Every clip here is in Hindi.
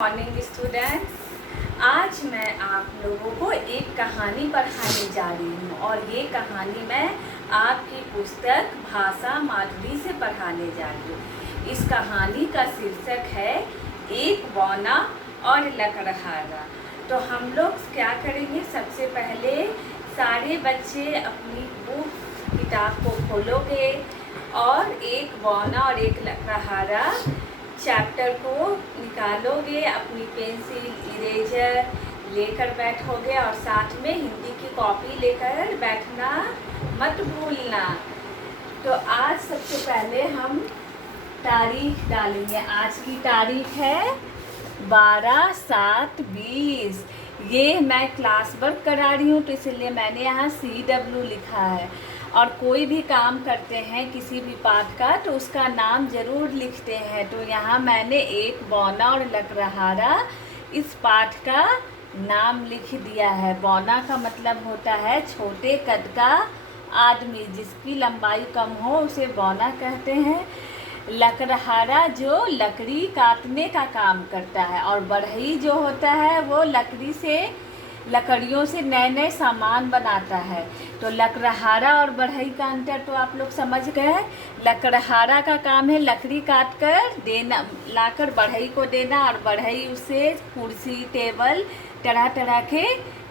मॉर्निंग स्टूडेंट्स, आज मैं आप लोगों को एक कहानी पढ़ाने जा रही हूँ और ये कहानी मैं आपकी पुस्तक भाषा माधुरी से पढ़ाने जा रही हूँ। इस कहानी का शीर्षक है एक बौना और लकड़हारा। तो हम लोग क्या करेंगे, सबसे पहले सारे बच्चे अपनी बुक किताब को खोलोगे और एक बौना और एक लकड़हारा चैप्टर को निकालोगे, अपनी पेंसिल इरेजर लेकर बैठोगे और साथ में हिंदी की कॉपी लेकर बैठना मत भूलना। तो आज सबसे पहले हम तारीख डालेंगे। आज की तारीख है 12/7/20। ये मैं क्लास वर्क करा रही हूँ तो इसलिए मैंने यहाँ CW लिखा है। और कोई भी काम करते हैं किसी भी पाठ का तो उसका नाम ज़रूर लिखते हैं। तो यहाँ मैंने एक बौना और लकड़हारा इस पाठ का नाम लिख दिया है। बौना का मतलब होता है छोटे कद का आदमी, जिसकी लंबाई कम हो उसे बौना कहते हैं। लकड़हारा जो लकड़ी काटने का काम करता है और बढ़ई जो होता है वो लकड़ियों से नए नए सामान बनाता है। तो लकड़हारा और बढ़ई का अंतर तो आप लोग समझ गए। लकड़हारा का काम है लकड़ी काट कर देना, लाकर बढ़ई को देना, और बढ़ई उसे कुर्सी टेबल तरह तरह के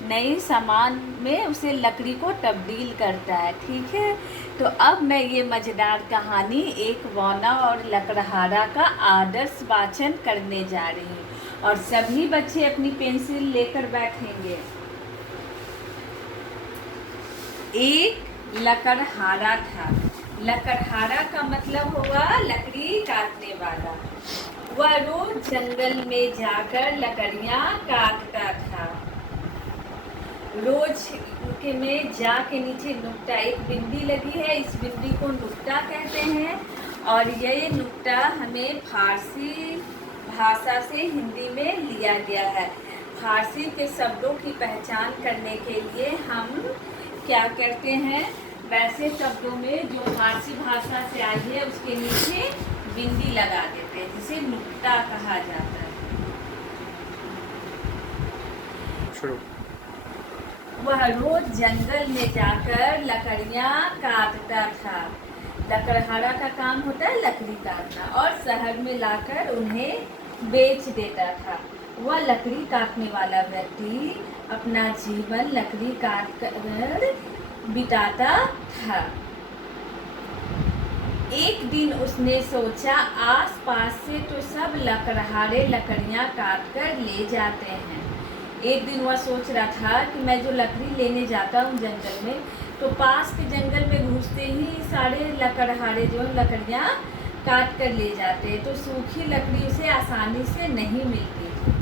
नई सामान में उसे लकड़ी को तब्दील करता है। ठीक है, तो अब मैं ये मज़ेदार कहानी एक बौना और लकड़हारा का आदर्श वाचन करने जा रही हूँ और सभी बच्चे अपनी पेंसिल लेकर बैठेंगे। एक लकड़हारा था। लकड़हारा का मतलब होगा लकड़ी काटने वाला। वह रोज जंगल में जाकर लकड़ियाँ काटता था। रोज के में जा के नीचे नुक्ता, एक बिंदी लगी है, इस बिंदी को नुक्ता कहते हैं। और ये नुक्ता हमें फारसी भाषा से हिंदी में लिया गया है। फारसी के शब्दों की पहचान करने के लिए हम क्या करते हैं, वैसे शब्दों में जो फारसी भाषा से आई है उसके नीचे बिंदी लगा देते हैं, जिसे नुक्ता कहा जाता है। शुरू। वह रोज जंगल में जाकर लकड़ियाँ काटता था। लकड़हारा का काम होता है लकड़ी काटना और शहर में लाकर उन्हें बेच देता था। वह लकड़ी काटने वाला व्यक्ति अपना जीवन लकड़ी काट कर बिताता था। एक दिन उसने सोचा, आसपास से तो सब लकड़हारे लकड़ियाँ काट कर ले जाते हैं। एक दिन वह सोच रहा था कि मैं जो लकड़ी लेने जाता हूँ जंगल में, तो पास के जंगल में घुसते ही सारे लकड़हारे जो लकड़ियाँ काट कर ले जाते, तो सूखी लकड़ी उसे आसानी से नहीं मिलती थी।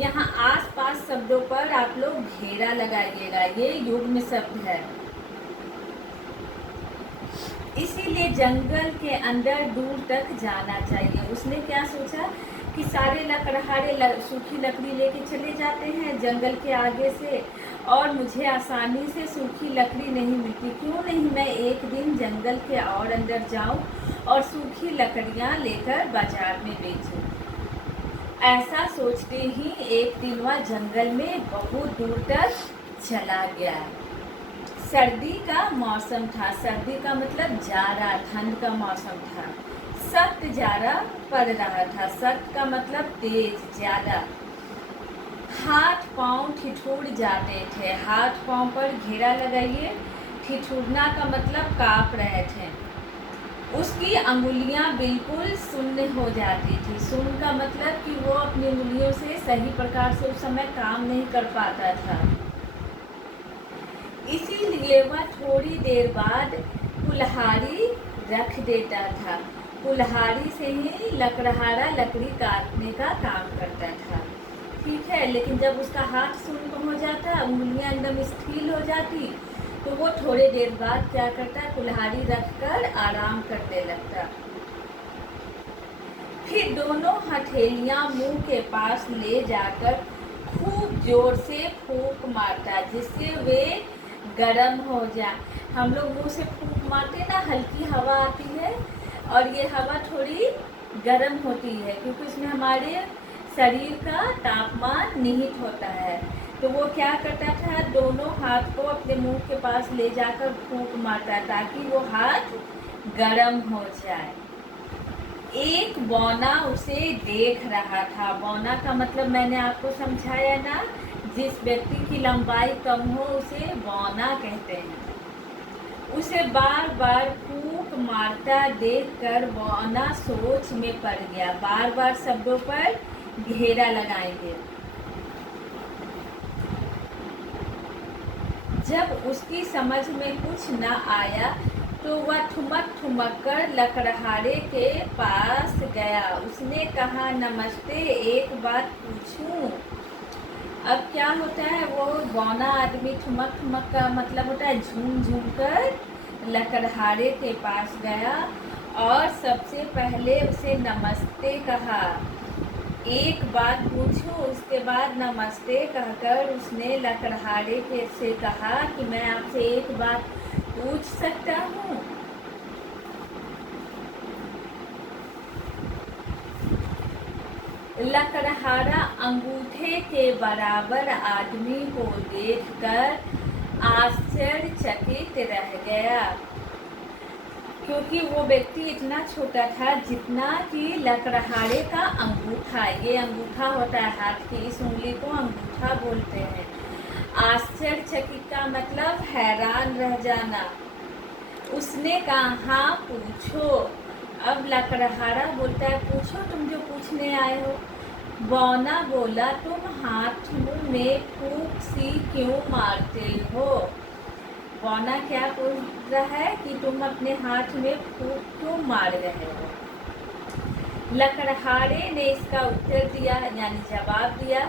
यहाँ आसपास शब्दों पर आप लोग घेरा लगाइएगा, ये युग्म शब्द है। इसीलिए जंगल के अंदर दूर तक जाना चाहिए। उसने क्या सोचा कि सारे लकड़हारे सूखी लकड़ी लेके चले जाते हैं जंगल के आगे से, और मुझे आसानी से सूखी लकड़ी नहीं मिलती। क्यों नहीं मैं एक दिन जंगल के और अंदर जाऊं और सूखी लकड़ियां लेकर बाजार में बेचूं। ऐसा सोचते ही एक दिन वह जंगल में बहुत दूर तक चला गया। सर्दी का मौसम था। सर्दी का मतलब जाड़ा, ठंड का मौसम था। सख्त जाड़ा पड़ रहा था। सख्त का मतलब तेज, ज़्यादा। हाथ पांव ठिठुर जाते थे। हाथ पांव पर घेरा लगाइए। ठिठुरना का मतलब काँप रहे थे। उसकी अंगुलियां बिल्कुल सुन्न हो जाती थी। सुन्न का मतलब कि वो अपनी उंगलियों से सही प्रकार से उस समय काम नहीं कर पाता था। इसीलिए वह थोड़ी देर बाद कुल्हाड़ी रख देता था। कुल्हाड़ी से ही लकड़हारा लकड़ी काटने का काम करता था। ठीक है, लेकिन जब उसका हाथ सुन्न हो जाता, उंगलियां एकदम स्थिर हो जाती, तो वो थोड़ी देर बाद क्या करता, कुल्हाड़ी रखकर आराम करने लगता। फिर दोनों हथेलियां मुंह के पास ले जाकर खूब जोर से फूंक मारता, जिससे वे गर्म हो जाए। हम लोग मुंह से फूंक मारते ना, हल्की हवा आती है और ये हवा थोड़ी गर्म होती है, क्योंकि उसमें हमारे शरीर का तापमान निहित होता है। तो वो क्या करता था, दोनों हाथ को अपने मुंह के पास ले जाकर फूंक मारता ताकि वो हाथ गर्म हो जाए। एक बौना उसे देख रहा था। बौना का मतलब मैंने आपको समझाया ना, जिस व्यक्ति की लंबाई कम हो उसे बौना कहते हैं। उसे बार बार फूंक मारता देखकर बौना सोच में पड़ गया। बार बार शब्दों पर घेरा लगाएंगे। जब उसकी समझ में कुछ न आया तो वह ठुमक कर लकड़हारे के पास गया। उसने कहा, नमस्ते, एक बात पूछूं? अब क्या होता है, वो बौना आदमी ठुमक का मतलब होता है झूम कर लकड़हारे के पास गया और सबसे पहले उसे नमस्ते कहा। एक बात पूछूं? उसके बाद नमस्ते कहकर उसने लकड़हारे से कहा कि मैं आपसे एक बात पूछ सकता हूँ? लकड़हारा अंगूठे के बराबर आदमी को देखकर आश्चर्यचकित रह गया, क्योंकि वो व्यक्ति इतना छोटा था जितना कि लकड़हारे का अंगूठा। ये अंगूठा होता है हाथ की, इस उंगली को अंगूठा बोलते हैं। आश्चर्यचकित का मतलब हैरान रह जाना। उसने कहा, हाँ पूछो। अब लकड़हारा बोलता है, पूछो तुम जो पूछने आए हो। बौना बोला, तुम हाथ में फूंक सी क्यों मारते हो? बौना क्या पूछ रहा है कि तुम अपने हाथ में फूंक क्यों मार रहे हो? लकड़हारे ने इसका उत्तर दिया, यानी जवाब दिया,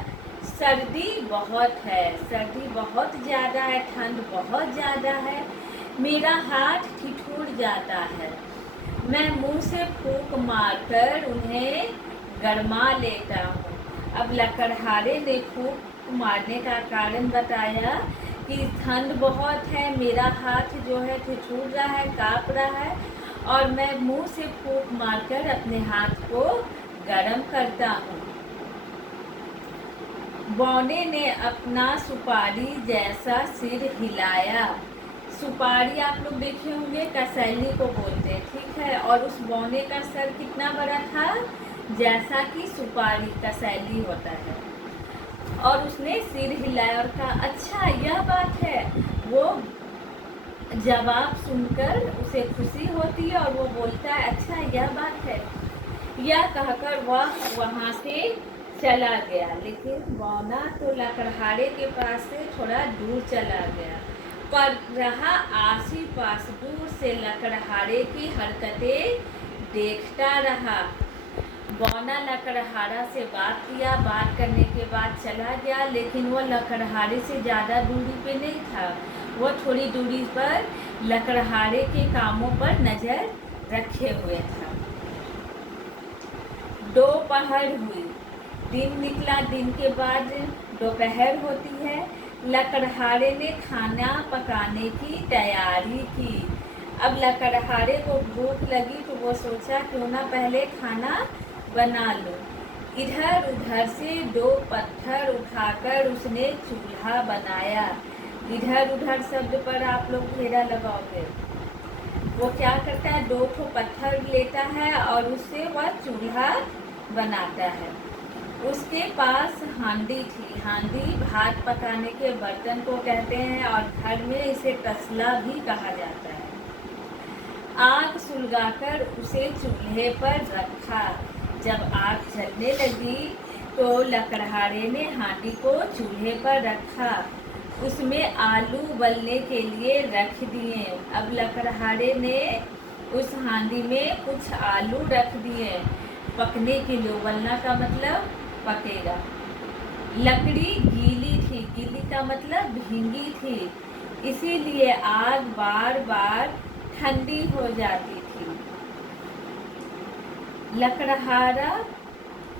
सर्दी बहुत है, सर्दी बहुत ज़्यादा है, ठंड बहुत ज़्यादा है, मेरा हाथ ठिठुर जाता है, मैं मुंह से फूंक मारकर उन्हें गरमा लेता हूँ। अब लकड़हारे ने फूंक मारने का कारण बताया कि ठंड बहुत है, मेरा हाथ जो है ठिठुर रहा है, काँप रहा है, और मैं मुंह से फूंक मारकर अपने हाथ को गर्म करता हूँ। बौने ने अपना सुपारी जैसा सिर हिलाया। सुपारी आप लोग देखे होंगे, कसैली को बोलते हैं, ठीक है। और उस बौने का सर कितना बड़ा था, जैसा कि सुपारी कसैली होता है। और उसने सिर हिलाया और कहा, अच्छा यह बात है। वो जवाब सुनकर उसे खुशी होती है और वो बोलता है, अच्छा यह बात है। यह कहकर वह वहाँ से चला गया। लेकिन बौना तो लकड़हारे के पास से थोड़ा दूर चला गया, पर रहा आस-पास, दूर से लकड़हारे की हरकतें देखता रहा। बौना लकड़हारा से बात किया, बात करने के बाद चला गया, लेकिन वो लकड़हारे से ज़्यादा दूरी पे नहीं था। वो थोड़ी दूरी पर लकड़हारे के कामों पर नज़र रखे हुए था। दोपहर हुई, दिन निकला, दिन के बाद दोपहर होती है। लकड़हारे ने खाना पकाने की तैयारी की। अब लकड़हारे को भूख लगी तो वो सोचा, क्यों ना पहले खाना बना लो। इधर उधर से 2 पत्थर उठाकर उसने चूल्हा बनाया। इधर उधर शब्द पर आप लोग घेरा लगाओगे। वो क्या करता है, 2 ठो पत्थर लेता है और उससे वह चूल्हा बनाता है। उसके पास हांडी थी। हांडी भात पकाने के बर्तन को कहते हैं और घर में इसे तसला भी कहा जाता है। आग सुलगाकर उसे चूल्हे पर रखा। जब आग जलने लगी तो लकड़हारे ने हांडी को चूल्हे पर रखा। उसमें आलू उबलने के लिए रख दिए। अब लकड़हारे ने उस हांडी में कुछ आलू रख दिए पकने के लिए। उबलना का मतलब पकेगा। लकड़ी गीली थी, गीली का मतलब भींगी थी, इसीलिए आग बार बार ठंडी हो जाती थी। लकड़हारा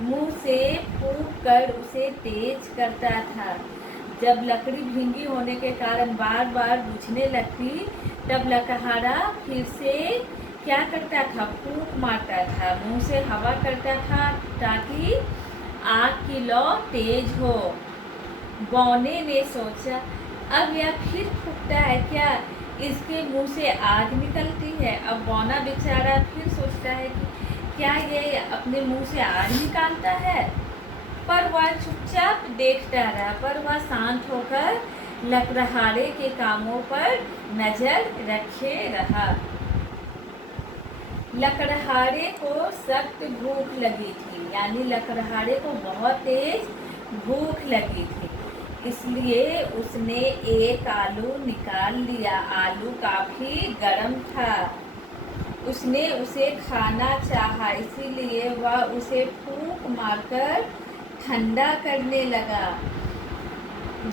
मुंह से फूंक कर उसे तेज करता था। जब लकड़ी भींगी होने के कारण बार बार बुझने लगती, तब लकड़हारा फिर से क्या करता था, फूंक मारता था, मुंह से हवा करता था ताकि आग की लौ तेज हो। बौने ने सोचा, अब यह फिर फूकता है क्या? इसके मुंह से आग निकलती है। अब बौना बेचारा फिर सोचता है कि क्या ये अपने मुंह से आग निकालता है? पर वह चुपचाप देखता रहा, पर वह शांत होकर लकड़हारे के कामों पर नजर रखे रहा। लकड़हारे को सख्त भूख लगी थी, यानी लकड़हारे को बहुत तेज भूख लगी थी, इसलिए उसने एक आलू निकाल लिया। आलू काफी गर्म था, उसने उसे खाना चाहा, इसीलिए वह उसे फूंक मारकर ठंडा करने लगा।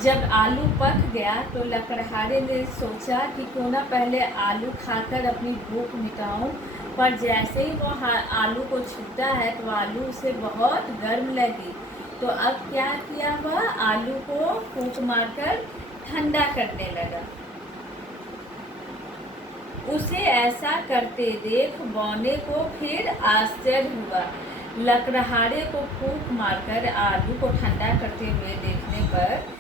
जब आलू पक गया तो लकड़हारे ने सोचा कि क्यों ना पहले आलू खाकर अपनी भूख मिटाऊं, पर जैसे ही वो आलू को छूता है तो आलू उसे बहुत गर्म लगी। तो अब क्या किया, वह आलू को फूंक मारकर ठंडा करने लगा। उसे ऐसा करते देख बौने को फिर आश्चर्य हुआ। लकड़हारे को फूंक मारकर आलू को ठंडा करते हुए देखने पर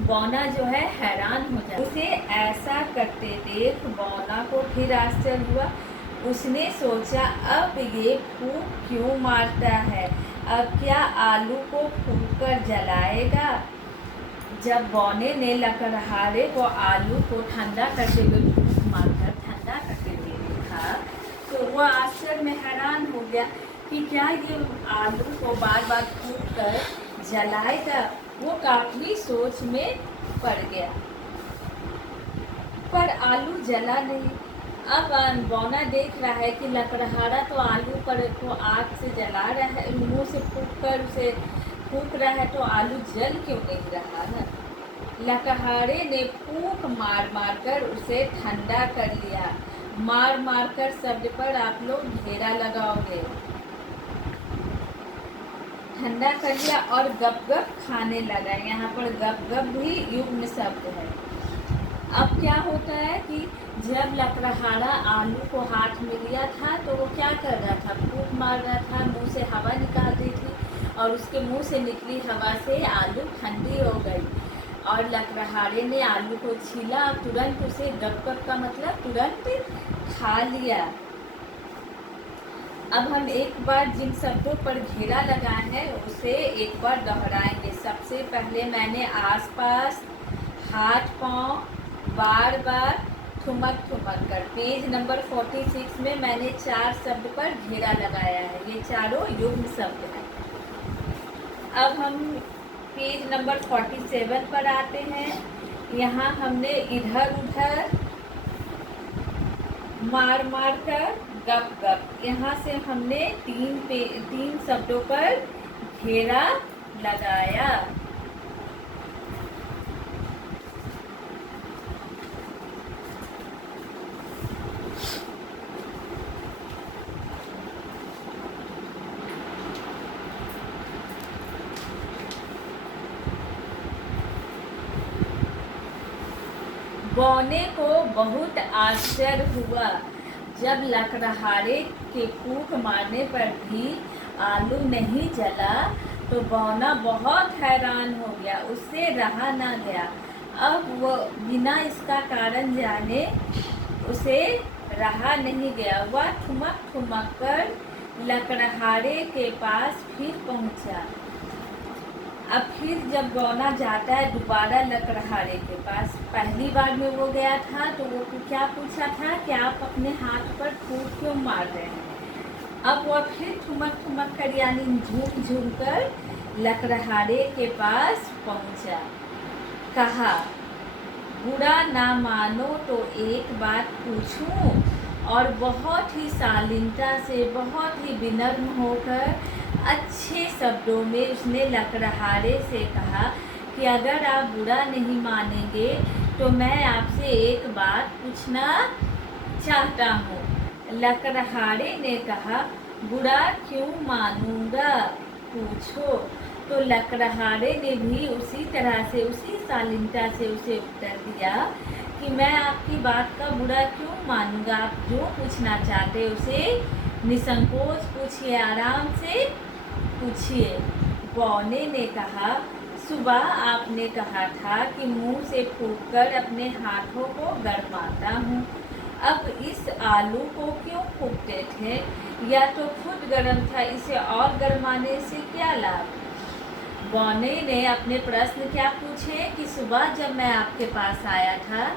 बौना जो है हैरान हो जाता। उसे ऐसा करते देख बौना को फिर आश्चर्य हुआ। उसने सोचा, अब ये फूंक क्यों मारता है? अब क्या आलू को फूंक कर जलाएगा? जब बौने ने लकड़हारे को आलू को ठंडा करते हुए फूंक मारकर ठंडा करते हुए देखा तो वह आश्चर्य में हैरान हो गया कि क्या ये आलू को बार बार फूंक कर जलाएगा। वो काफी सोच में पड़ गया, पर आलू जला नहीं। अब बौना देख रहा है कि लकड़हारा तो आलू पर को आग से जला रहा है, मुंह से फूंक कर उसे फूंक रहा है, तो आलू जल क्यों नहीं रहा है? लकड़हारे ने फूंक मार मार कर उसे ठंडा कर लिया। मार मार कर शब्द पर आप लोग घेरा लगाओगे। ठंडा कर लिया और गप गप खाने लगा। यहाँ पर गप गप भी युग्म शब्द है। अब क्या होता है कि जब लकड़हारा आलू को हाथ में लिया था तो वो क्या कर रहा था, फूंक मार रहा था, मुंह से हवा निकाल रही थी और उसके मुंह से निकली हवा से आलू ठंडी हो गई और लकड़हारे ने आलू को छीला और तुरंत उसे गप गप का मतलब तुरंत खा लिया। अब हम एक बार जिन शब्दों पर घेरा लगाए हैं उसे एक बार दोहराएंगे। सबसे पहले मैंने आसपास, हाथ पांव, बार बार, ठुमक ठुमक कर। पेज नंबर 46 में मैंने 4 शब्द पर घेरा लगाया है, ये चारों युग्म शब्द हैं। अब हम पेज नंबर 47 पर आते हैं। यहाँ हमने इधर उधर, मार मार कर, गप गप, यहाँ से हमने 3 शब्दों पर घेरा लगाया। बौने को बहुत आश्चर्य हुआ। जब लकड़हारे के फूंक मारने पर भी आलू नहीं जला तो बौना बहुत हैरान हो गया, उससे रहा ना गया। अब वो बिना इसका कारण जाने उसे रहा नहीं गया। वह ठुमक ठुमक कर लकड़हारे के पास फिर पहुंचा। अब फिर जब बौना जाता है दोबारा लकड़हारे के पास, पहली बार में वो गया था तो वो क्या पूछा था कि आप अपने हाथ पर फूंक क्यों मार रहे हैं। अब वह फिर ठुमक ठुमक कर यानी झूम झूम कर लकड़हारे के पास पहुंचा। कहा, बुरा ना मानो तो एक बात पूछूं। और बहुत ही शालीनता से, बहुत ही विनम्र होकर अच्छे शब्दों में उसने लकड़हारे से कहा कि अगर आप बुरा नहीं मानेंगे तो मैं आपसे एक बात पूछना चाहता हूँ। लकड़हारे ने कहा, बुरा क्यों मानूंगा, पूछो। तो लकड़हारे ने भी उसी तरह से, उसी शालीनता से उसे उत्तर दिया कि मैं आपकी बात का बुरा क्यों मानूंगा। आप जो पूछना चाहते उसे निसंकोच पूछिए, आराम से पूछिए। बौने ने कहा, सुबह आपने कहा था कि मुंह से फूंककर अपने हाथों को गरमाता हूँ, अब इस आलू को क्यों फूंकते थे? या तो खुद गर्म था, इसे और गरमाने से क्या लाभ? बौने ने अपने प्रश्न क्या पूछे कि सुबह जब मैं आपके पास आया था,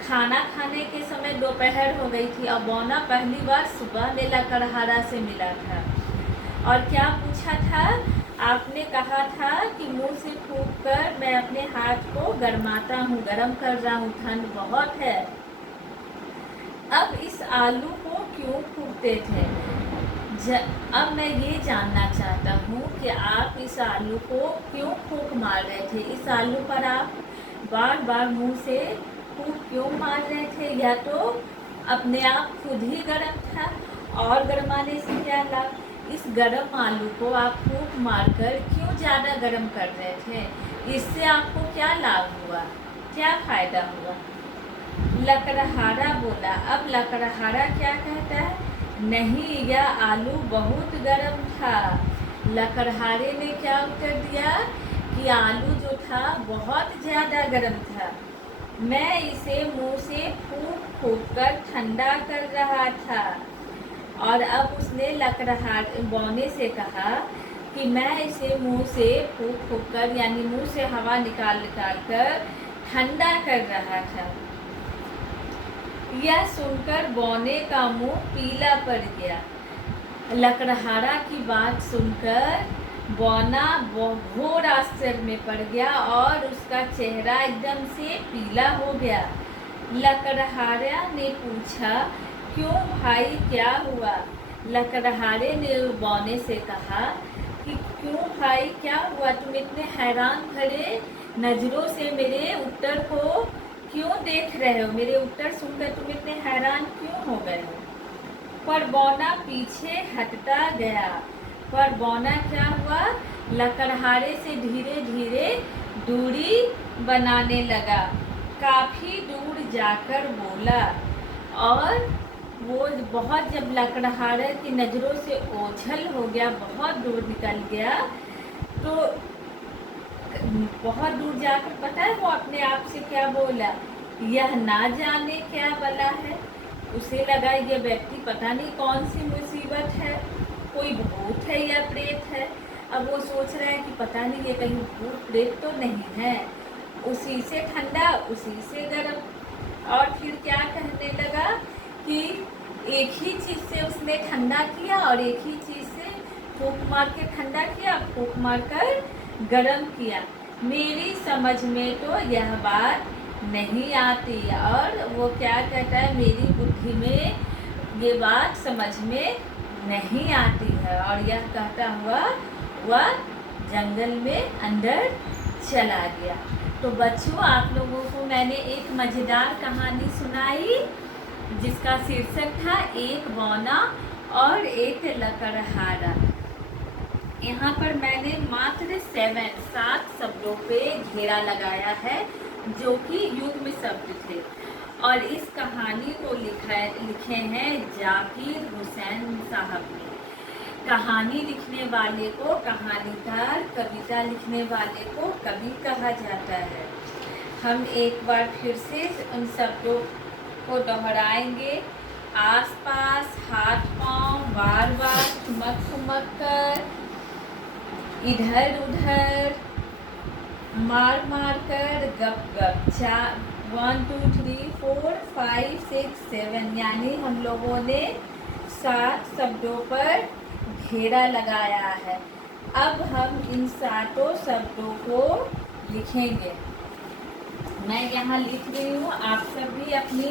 खाना खाने के समय दोपहर हो गई थी और बौना पहली बार सुबह में लकड़हारा से मिला था। और क्या पूछा था? आपने कहा था कि मुंह से फूंककर मैं अपने हाथ को गरमाता हूँ, गरम कर रहा हूँ, ठंड बहुत है। अब इस आलू को क्यों फूंकते थे? अब मैं ये जानना चाहता हूँ कि आप इस आलू को क्यों फूंक मार रहे थे? इस आलू पर आप बार बार मुंह से फूंक क्यों मार रहे थे? या तो अपने आप खुद ही गर्म था और गरमाने से क्या लाभ? इस गरम आलू को आप फूंक मारकर क्यों ज़्यादा गरम कर रहे थे? इससे आपको क्या लाभ हुआ, क्या फ़ायदा हुआ? लकड़हारा बोला। अब लकड़हारा क्या कहता है? नहीं, यह आलू बहुत गर्म था। लकड़हारे ने क्या उत्तर दिया कि आलू जो था बहुत ज़्यादा गर्म था, मैं इसे मुंह से फूंक फूंक कर ठंडा कर रहा था। और अब उसने बौने से कहा कि मैं इसे मुंह से फूंक फूंक कर, यानी मुंह से हवा निकाल निकाल कर ठंडा कर रहा था। यह सुनकर बौने का मुंह पीला पड़ गया। लकड़हारा की बात सुनकर बौना घोर आश्चर्य में पड़ गया और उसका चेहरा एकदम से पीला हो गया। लकड़हारा ने पूछा, क्यों भाई, क्या हुआ? लकड़हारे ने बौने से कहा कि क्यों भाई, क्या हुआ? तुम इतने हैरान भरे नज़रों से मेरे उत्तर को क्यों देख रहे हो? मेरे उत्तर सुनकर तुम इतने हैरान क्यों हो गए हो? पर बौना पीछे हटता गया। पर बौना क्या हुआ? लकड़हारे से धीरे धीरे दूरी बनाने लगा। काफ़ी दूर जाकर बोला, और वो बहुत, जब लकड़हारे की नज़रों से ओझल हो गया, बहुत दूर निकल गया, तो बहुत दूर जाकर पता है वो अपने आप से क्या बोला? यह ना जाने क्या बला है। उसे लगा ये व्यक्ति पता नहीं कौन सी मुसीबत है, कोई भूत है या प्रेत है। अब वो सोच रहा है कि पता नहीं ये कहीं भूत प्रेत तो नहीं है। उसी से ठंडा, उसी से गर्म। और फिर क्या कहने लगा कि एक ही चीज़ से उसने ठंडा किया और एक ही चीज़ से फूंक मार के ठंडा किया, फूंक मार कर गर्म किया। मेरी समझ में तो यह बात नहीं आती। और वो क्या कहता है, मेरी बुद्धि में ये बात समझ में नहीं आती है। और यह कहता हुआ वह जंगल में अंदर चला गया। तो बच्चों, आप लोगों को मैंने एक मज़ेदार कहानी सुनाई जिसका शीर्षक था एक बौना और एक लकड़हारा। यहाँ पर मैंने मात्र 7 शब्दों पे घेरा लगाया है जो कि युग्म शब्द थे। और इस कहानी को लिखे हैं जाकिर हुसैन साहब ने। कहानी लिखने वाले को कहानीकार, कविता लिखने वाले को कवि कहा जाता है। हम एक बार फिर से उन शब्दों को दोहराएंगे। आसपास, हाथ पांव, बार बार, ठुमक ठुमक कर, इधर उधर, मार मार कर, गप गप। 1 2 3 4 5 6 7, यानी हम लोगों ने 7 शब्दों पर घेरा लगाया है। अब हम इन 7 शब्दों को लिखेंगे। मैं यहाँ लिख रही हूँ, आप सब भी अपनी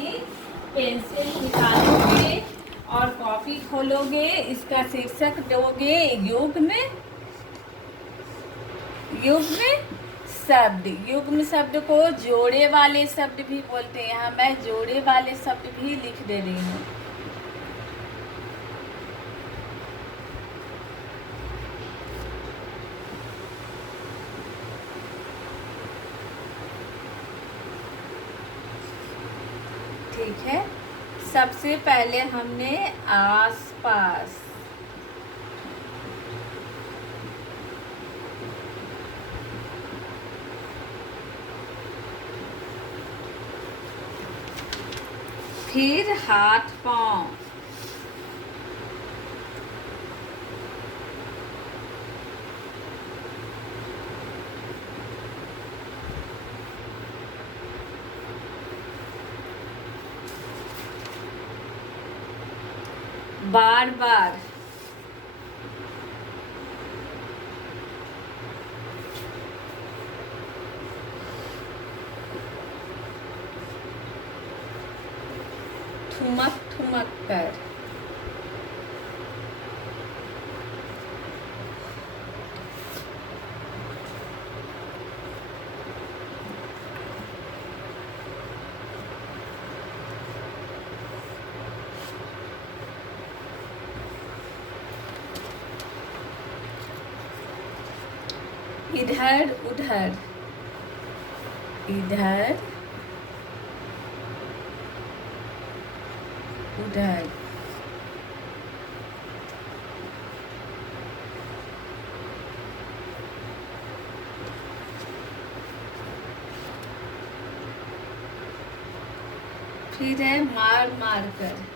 पेंसिल निकालोगे और कॉपी खोलोगे। इसका शीर्षक दोगे युग्म शब्द। युग्म शब्द को जोड़े वाले शब्द भी बोलते हैं। यहाँ मैं जोड़े वाले शब्द भी लिख दे रही हूँ। ठीक है, सबसे पहले हमने आसपास, फिर हाथ पाँव, बार बार, ठुमक ठुमक कर, इधर उधर, इधर उधर, फिर है मार मार कर,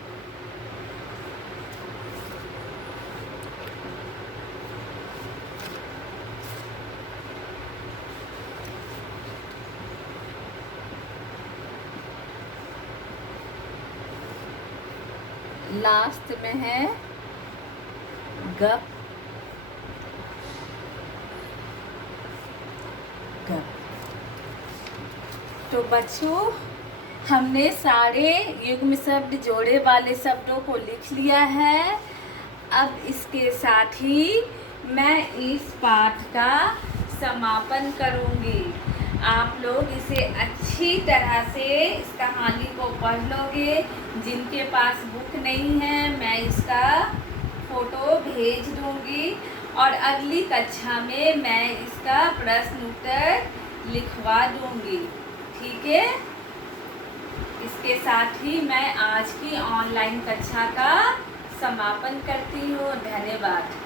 लास्ट में है गप गप। तो बच्चों, हमने सारे युग्म शब्द जोड़े वाले शब्दों को लिख लिया है। अब इसके साथ ही मैं इस पाठ का समापन करूंगी। आप लोग इसे अच्छी तरह से इस कहानी को पढ़ लोगे। जिनके पास बुक नहीं है, मैं इसका फ़ोटो भेज दूंगी और अगली कक्षा में मैं इसका प्रश्न उत्तर लिखवा दूंगी। ठीक है? इसके साथ ही मैं आज की ऑनलाइन कक्षा का समापन करती हूँ। धन्यवाद।